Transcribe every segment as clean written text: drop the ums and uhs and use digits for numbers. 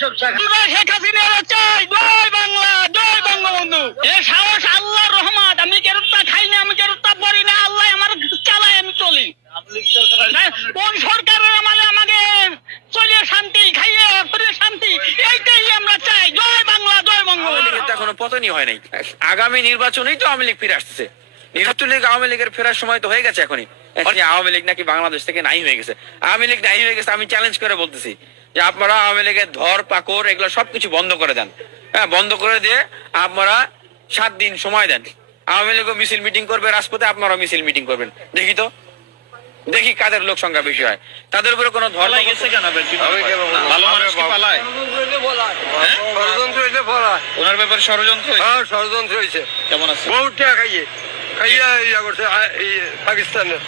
শেখ হাসিনা চাই, জয় বাংলা, জয় বঙ্গবন্ধু। এ সাহস আল্লাহর রহমত। আমি কেরোটা খাই না, আমি কেরোটা পড়ি না, আল্লাহ আমার চালায়, আমি চলি। কোন সরকারের আমাদের আমাকে চলে শান্তি, খাইয়ে ফিরে শান্তি, এইটাই আমরা চাই। জয় বাংলা, জয় বঙ্গবন্ধু। এখনো পতনই হয় নাই। আগামী নির্বাচনেই তো আওয়ামী লীগ ফিরে আসছে। নির্বাচন লীগ আওয়ামী লীগের ফেরার সময় তো হয়ে গেছে। এখনই আওয়ামী লীগ নাকি বাংলাদেশ থেকে নাই হয়ে গেছে। আওয়ামী লীগ নাই হয়ে গেছে, আমি চ্যালেঞ্জ করে বলতেছি যে আপনারা আওয়ামী লীগের ধর পাকড় এগুলো সবকিছু বন্ধ করে দেন। হ্যাঁ, বন্ধ করে দিয়ে আপনারা 7 দিন সময় দেন। আওয়ামী লীগও মিছিল মিটিং করবে রাজপথে, আপনারাও মিছিল মিটিং করবেন। দেখি কাদের লোক সংখ্যা বেশি হয়। তাদের উপরে কোনো ধর গেছে কেন? ভালো মানুষ কি পালায়? ওনার ব্যাপারে ষড়যন্ত্র হয়েছে। কেমন আছে? বহুত টাকা খাইয়া ইয়া করছে পাকিস্তানের।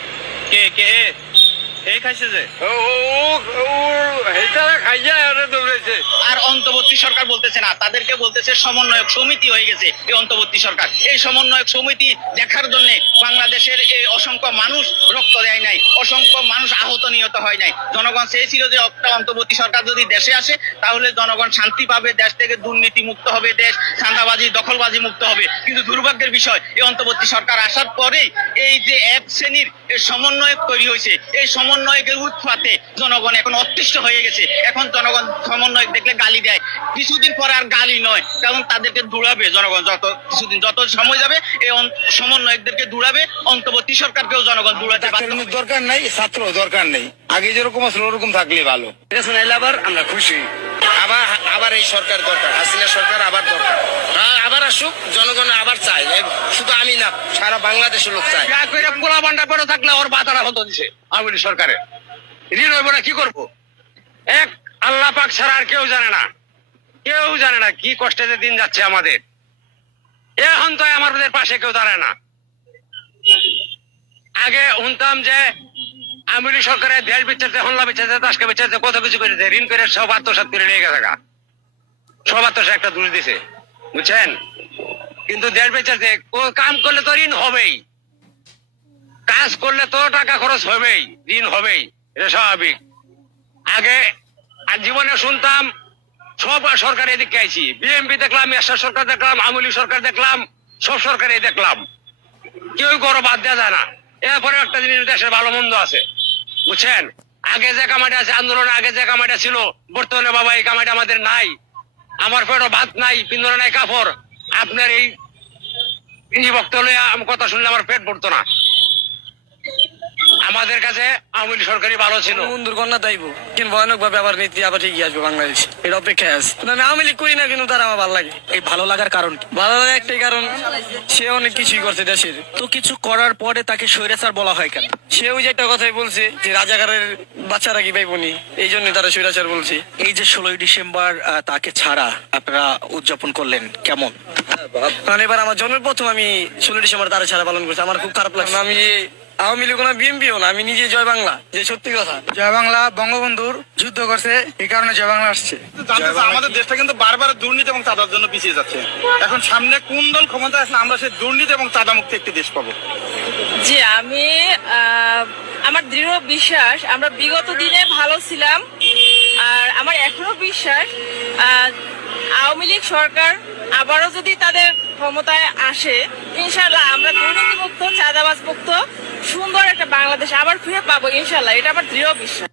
কে এই খাইছে যে আর অন্তর্বর্তী সরকার বলতেছে না, তাদেরকে বলতেছে সমন্বয়ক সমিতি হয়ে গেছে এই অন্তর্বর্তী সরকার। এই সমন্বয়ক সমিতি দেখার জন্য বাংলাদেশের এই অসংখ্য মানুষ রক্ত দেয় নাই, অসংখ্য মানুষ আহত নিহত হয় নাই। জনগণ চেয়েছিল যে একটা অন্তর্বর্তী সরকার যদি দেশে আসে তাহলে জনগণ শান্তি পাবে, দেশ থেকে দুর্নীতি মুক্ত হবে, দেশ চাঁদাবাজি দখলবাজি মুক্ত হবে। কিন্তু দুর্ভাগ্যের বিষয়, এই অন্তর্বর্তী সরকার আসার পরেই এই যে এক শ্রেণীর সমন্বয়ক তৈরি হয়েছে, এই সমন্বয়কের উৎপাতে জনগণ এখন অতিষ্ঠ হয়ে গেছে। এখন জনগণ সমন্বয়ক দেখলে গালি দেয়, কিছুদিন পরে আর গালি নয়, কারণ তাদেরকে দূরাবে জনগণ। যত সময় যাবে এই সমন্বয়কদেরকে দূরাবে, অন্তর্বর্তী সরকারকেও জনগণ দূরাতে দরকার নাই, ছাত্র দরকার নেই। আগে যেরকম আসলে ওরকম থাকলে ভালো। এটা শুনাইলে আবার আমরা খুশি। আবার এই সরকার দরকার, হাসিনা সরকার আবার দরকার। আবার আসুক, জনগণ আবার চাই। শুধু আমি না, সারা বাংলাদেশের লোক চাই। পোলা বান্ডা পড়ে থাকলে ওর বাতারা হতো দিছে আওয়ামী লীগ সরকারের। ঋণ হইব না, কি করবো? এক আল্লাহ পাক ছাড়া আর কেউ জানে না, কেউ জানে না কি কষ্টে যে দিন যাচ্ছে আমাদের। এখন তো আমাদের পাশে কেউ দাঁড়ায় না। আগে শুনতাম যে আওয়ামী লীগ সরকারের দেশ বিচারতে, হল্লা বিচারতে, তাসকা বিচারতে, কত কিছু করেছে, ঋণ করে সব আত্মসাৎ করে নিয়ে গেছে। সব আত্মসাৎ একটা দূর দিছে, বুঝছেন? কিন্তু দেশ বিচারতে কাম করলে তো ঋণ হবেই, কাজ করলে তো টাকা খরচ হবেই, ঋণ হবেই, এটা স্বাভাবিক। আগে জীবনে শুনতাম সব সরকার এদিকে আইছি, বিএনপি দেখলাম, এরশাদ সরকার দেখলাম, আওয়ামী লীগ সরকার দেখলাম, সব সরকারই দেখলাম, কেউ গরো বাদ দেওয়া যায় না। এরপরে একটা জিনিস, দেশের ভালো মন্দ আছে, বুঝছেন? আগে যে কামাটা আছে, আন্দোলনে আগে যে কামাটা ছিল, বর্তমানে বাবা এই কামাটা আমাদের নাই। আমার পেটও ভাত নাই, পিন্দরে নাই কাপড়। আপনার এই বক্তব্য কথা শুনলে আমার পেট ভরতো না। আমাদের কাছে আওয়ামী লীগ সরকারই ভালো ছিল। বন্ধুর কন্যা দাইব কিন্তু ভয়ানক ভাবে আবার নীতি আবার ঠিকই আসবে বাংলাদেশ, এর অপেক্ষায় আছে। আমি আওয়ামী লীগ করি না, কিন্তু তার আমার ভালো লাগে। এই ভালো লাগার কারণ কি? ভালো লাগে একটাই কারণ, সে অনেক কিছুই করছে দেশের। তো কিছু করার পরে তাকে স্বৈরাচার বলা হয় কেন? সে ওই যে একটা কথাই বলছে যে রাজাকারের বাচ্চারা কি পাইবনি, এই জন্য তারা স্বৈরাচার বলছে। এই যে 16ই ডিসেম্বর তাকে ছাড়া আপনারা উদযাপন করলেন, কেমন? কারণ এবার আমার জন্মের প্রথম আমি 16 ডিসেম্বর তারা ছাড়া পালন করছি, আমার খুব খারাপ লাগছে। আমি আওয়ামী লীগ না, বিএনপিও না, আমি নিজে জয় বাংলা, যে সত্যি কথা। জয় বাংলা বঙ্গবন্ধুর যুদ্ধ করছে, এই কারণে জয় বাংলা আসছে। আমাদের দেশটা কিন্তু বারবার দুর্নীতি এবং চাঁদার জন্য পিছিয়ে যাচ্ছে। এখন সামনে কোন দল ক্ষমতা আসলে আমরা সেই দুর্নীতি এবং চাঁদা মুক্ত একটি দেশ পাবো। জি, আমি আমার দৃঢ় বিশ্বাস আমরা বিগত দিনে ভালো ছিলাম, আর আমার এখনো বিশ্বাস আওয়ামী লীগ সরকার আবারও যদি তাদের ক্ষমতায় আসে, ইনশাল্লাহ আমরা দুর্নীতিমুক্ত, চাঁদাবাজ মুক্ত সুন্দর একটা বাংলাদেশ আবার ফিরে পাবো ইনশাল্লাহ। এটা আমার দৃঢ় বিশ্বাস।